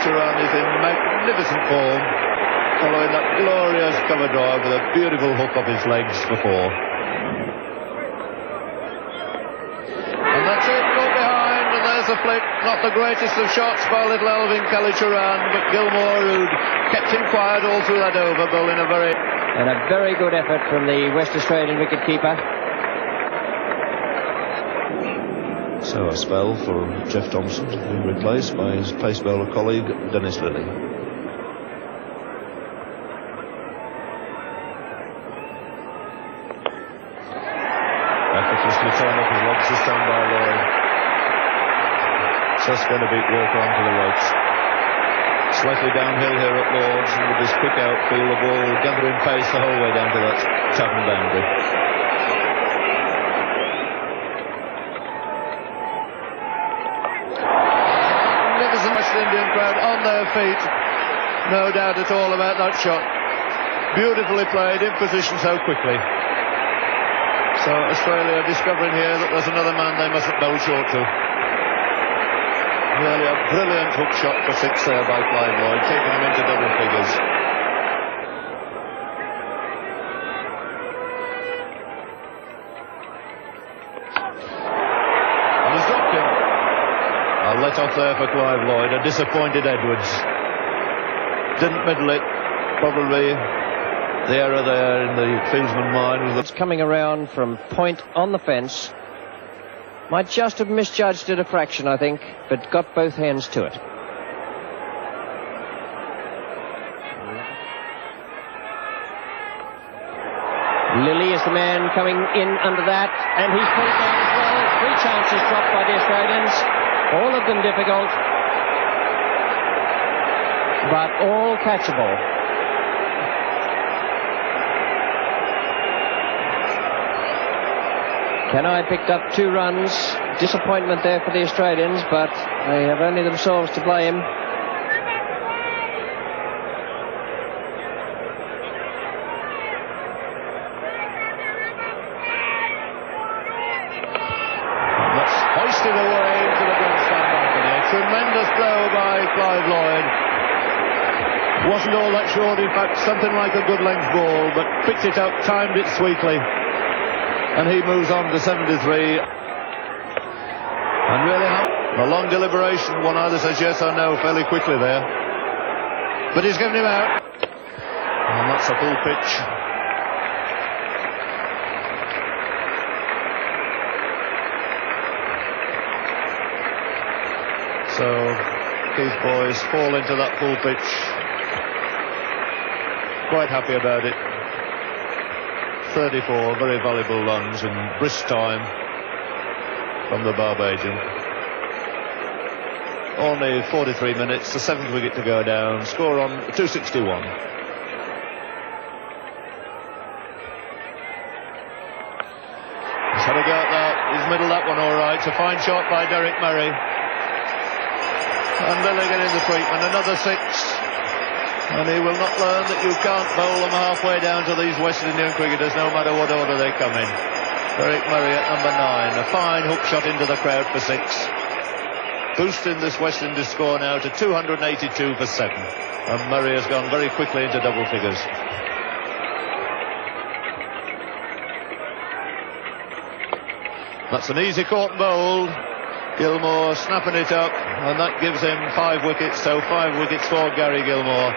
Calichuran is in magnificent form, following that glorious cover drive with a beautiful hook off his legs for 4. And that's it, got behind, and there's a flick. Not the greatest of shots by little Alvin Calichuran, but Gilmore, who kept him quiet all through that over, bowling a very... And a very good effort from the West Australian wicketkeeper. So a spell for Jeff Thompson, being replaced by his pace bowler colleague Dennis Lilly. Effortlessly turned up his legs this time by Lloyd. Just going to beat Walker onto the ropes. Slightly downhill here at Lord's, and with this quick outfield, the ball gathering pace the whole way down to that Chatham boundary. Magnificent West Indian crowd on their feet. No doubt at all about that shot. Beautifully played, in position so quickly. So Australia discovering here that there's another man they mustn't bowl short to. Really a brilliant hook shot for 6 there by Clive Lloyd, taking him into double figures. And he's dropped him. A let off there for Clive Lloyd, a disappointed Edwards. Didn't middle it, probably the error there in the fieldsman mind. It's coming around from point on the fence. Might just have misjudged it a fraction, I think, but got both hands to it. Lilly is the man coming in under that, and he's put it down as well. 3 chances dropped by the Australians, all of them difficult, but all catchable. Kenai picked up 2 runs. Disappointment there for the Australians, but they have only themselves to blame. That's hoisted away into the grandstand balcony. A tremendous blow by Clive Lloyd. Wasn't all that short, in fact, something like a good length ball, but picked it up, timed it sweetly. And he moves on to 73. And really, a long deliberation. One either says yes or no fairly quickly there. But he's given him out. And that's a full pitch. So, Keith Boyce fall into that full pitch. Quite happy about it. 34 very valuable runs in brisk time from the Barbadian. Only 43 minutes, the 7th wicket to go down. Score on 261. He's had a go at that. He's middled that one all right. It's a fine shot by Derek Murray. And Lilly getting the treatment. Another 6. And he will not learn that you can't bowl them halfway down to these West Indian cricketers, no matter what order they come in. Derek Murray at number 9. A fine hook shot into the crowd for 6. Boosting this West Indies score now to 282 for 7. And Murray has gone very quickly into double figures. That's an easy caught and bowled. Gilmore snapping it up, and that gives him 5 wickets, so 5 wickets for Gary Gilmore,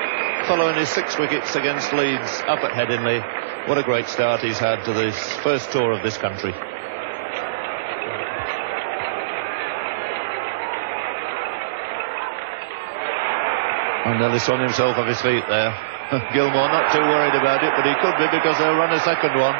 following his 6 wickets against Leeds up at Headingley. What a great start he's had to this first tour of this country. And nearly swung himself off his feet there. Gilmore not too worried about it, but he could be, because they'll run a second one.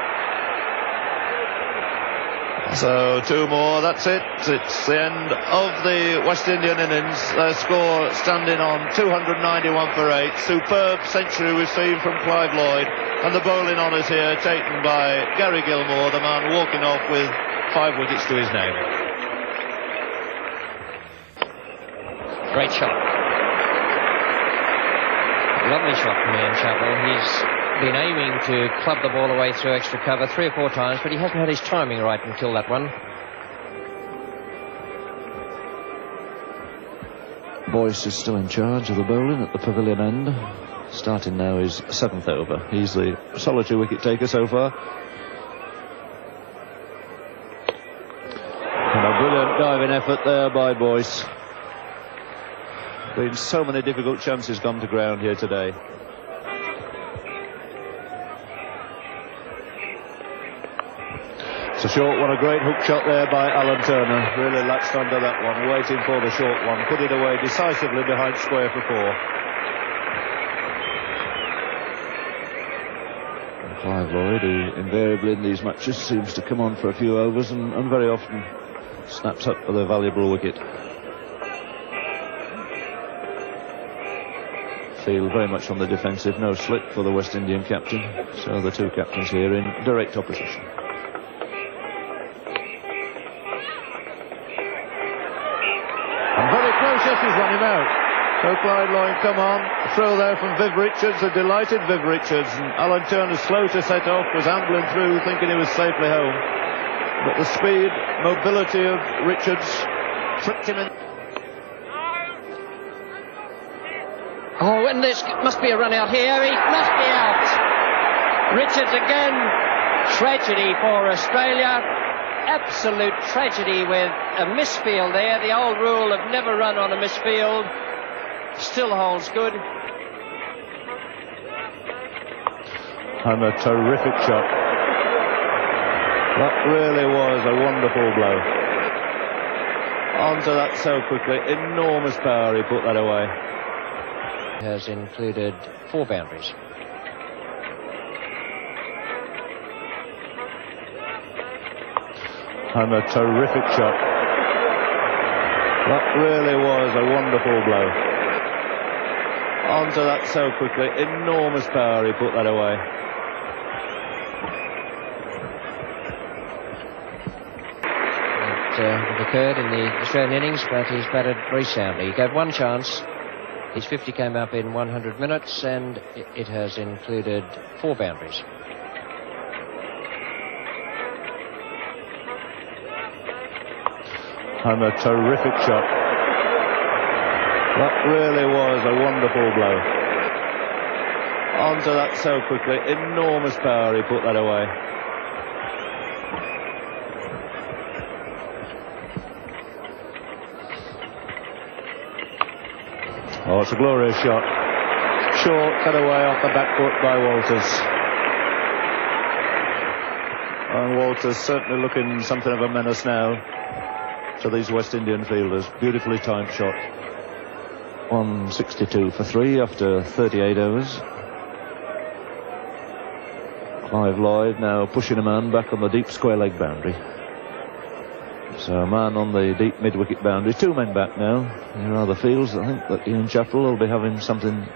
So 2 more, that's it. It's the end of the West Indian innings. Their score standing on 291 for 8. Superb century we've seen from Clive Lloyd. And the bowling honours here taken by Gary Gilmore, the man walking off with 5 wickets to his name. Great shot. Lovely shot from Ian Chappell. He's been aiming to club the ball away through extra cover 3 or 4 times, but he hasn't had his timing right until that one. Boyce is still in charge of the bowling at the pavilion end. Starting now his 7th over. He's the solitary wicket taker so far. And a brilliant diving effort there by Boyce. Been so many difficult chances gone to ground here today. It's a short one, a great hook shot there by Alan Turner. Really latched under that one, waiting for the short one. Put it away decisively behind square for 4. And Clive Lloyd, who invariably in these matches seems to come on for a few overs and very often snaps up for the valuable wicket. Field very much on the defensive, no slip for the West Indian captain. So the two captains here in direct opposition. And very close, yes, he's run him out. So Clive Lloyd, come on. A throw there from Viv Richards, a delighted Viv Richards. And Alan Turner, slow to set off, was ambling through, thinking he was safely home. But the speed, mobility of Richards tricked him in. Oh, and this must be a run out here. He must be out. Richards again. Tragedy for Australia. Absolute tragedy with a misfield there. The old rule of never run on a misfield still holds good. And a terrific shot. That really was a wonderful blow. Onto that so quickly. Enormous power, he put that away. Has included 4 boundaries. And a terrific shot. That really was a wonderful blow. Onto that so quickly. Enormous power, he put that away. It occurred in the Australian innings, but he's batted very soundly. He gave 1 chance. His 50 came up in 100 minutes, and it has included 4 boundaries. And a terrific shot. That really was a wonderful blow. Onto that so quickly. Enormous power, he put that away. Oh, it's a glorious shot. Short, cut away off the back foot by Walters. And Walters certainly looking something of a menace now to these West Indian fielders. Beautifully timed shot. 162 for 3 after 38 overs. Clive Lloyd now pushing a man back on the deep square leg boundary. So a man on the deep mid-wicket boundary. 2 men back now. There are the fields. I think that Ian Chappell will be having something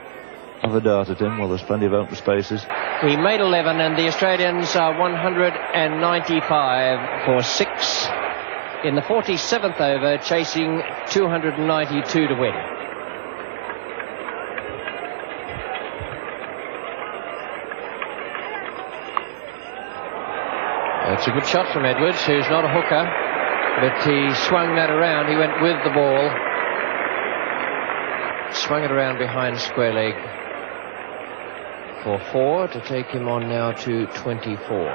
of a dart at him. Well, there's plenty of open spaces. He made 11, and the Australians are 195 for 6 in the 47th over, chasing 292 to win. That's a good shot from Edwards, who's not a hooker. But he swung that around. He went with the ball. Swung it around behind square leg for 4 to take him on now to 24.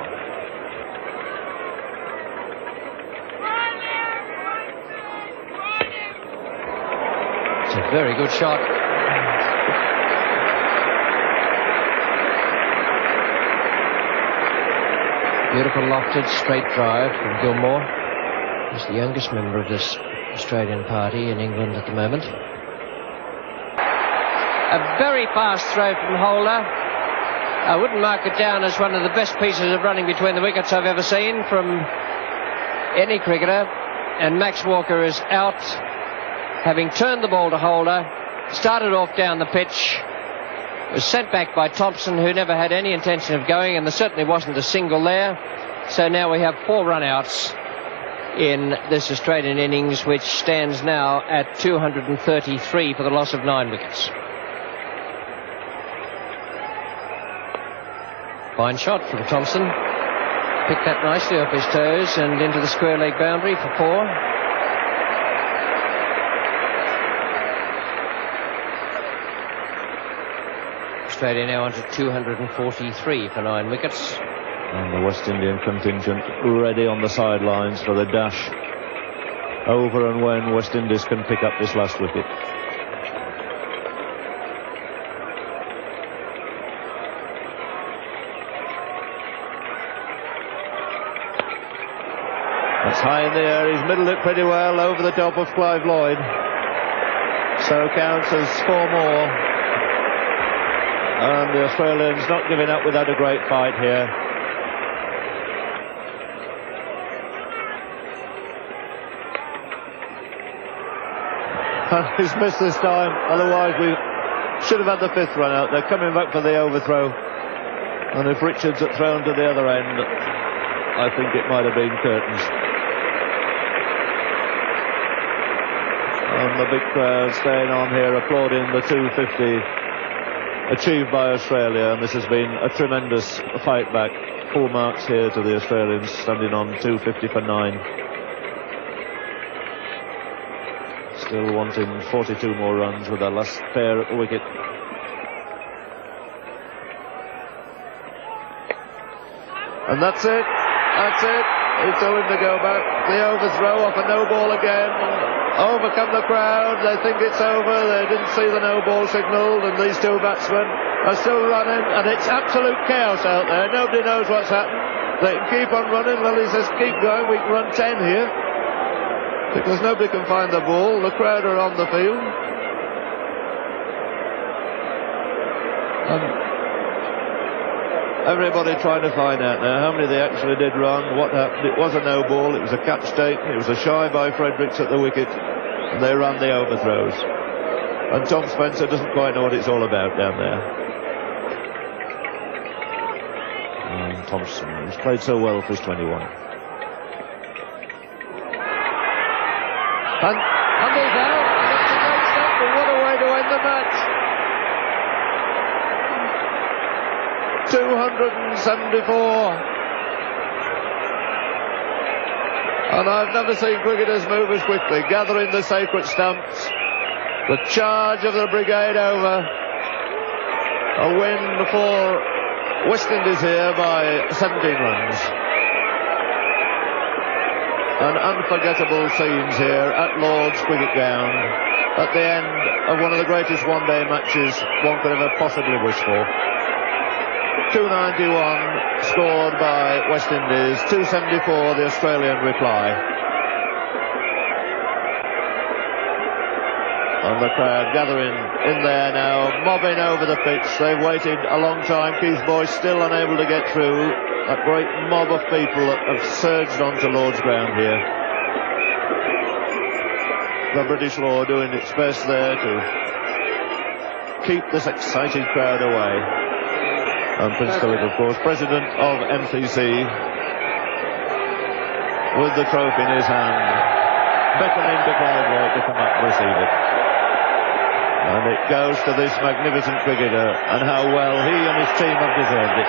It's a very good shot. Beautiful lofted straight drive from Gilmore. He's the youngest member of this Australian party in England at the moment. A very fast throw from Holder. I wouldn't mark it down as one of the best pieces of running between the wickets I've ever seen from any cricketer. And Max Walker is out, having turned the ball to Holder, started off down the pitch, was sent back by Thompson, who never had any intention of going, and there certainly wasn't a single there. So now we have 4 run-outs in this Australian innings, which stands now at 233 for the loss of 9 wickets. Fine shot from Thompson. Picked that nicely off his toes and into the square leg boundary for 4. Australia now on to 243 for 9 wickets. And the West Indian contingent ready on the sidelines for the dash over and when West Indies can pick up this last wicket. That's high in the air. He's middled it pretty well over the top of Clive Lloyd. So counts as 4 more. And the Australians not giving up without a great fight here. And he's missed this time. Otherwise we should have had the 5th run out. They're coming back for the overthrow. And if Richards had thrown to the other end, I think it might have been curtains. And the big crowd staying on here applauding the 250 achieved by Australia, and this has been a tremendous fight back. 4 marks here to the Australians, standing on 250 for 9. Still wanting 42 more runs with their last pair at the wicket. And that's it. That's it. He told him to go back. The overthrow off a no ball again. Overcome the crowd. They think it's over. They didn't see the no ball signalled, and these 2 batsmen are still running, and it's absolute chaos out there. Nobody knows what's happened. They can keep on running. Lily says keep going, we can run 10 here, because nobody can find the ball. The crowd are on the field. Everybody trying to find out now how many they actually did run, what happened. It was a no ball, it was a catch taken, it was a shy by Fredericks at the wicket, and they ran the overthrows. And Tom Spencer doesn't quite know what it's all about down there. And Thompson, who's played so well for his 21. And he's out. That's a great step, but what a way to end the match. 274. And I've never seen cricketers move as quickly, gathering the sacred stumps. The charge of the brigade over. A win for West Indies here by 17 runs. And unforgettable scenes here at Lord's Cricket Ground at the end of one of the greatest one-day matches one could ever possibly wish for. 291 scored by West Indies, 274 the Australian reply. And the crowd gathering in there now, mobbing over the pitch. They've waited a long time. Keith Boyce still unable to get through. A great mob of people that have surged onto Lord's ground here. The British law doing its best there to keep this excited crowd away. And Prince Philip, of course, president of MCC, with the trophy in his hand, beckoning to Clive Lloyd to come up and receive it. And it goes to this magnificent cricketer, and how well he and his team have deserved it.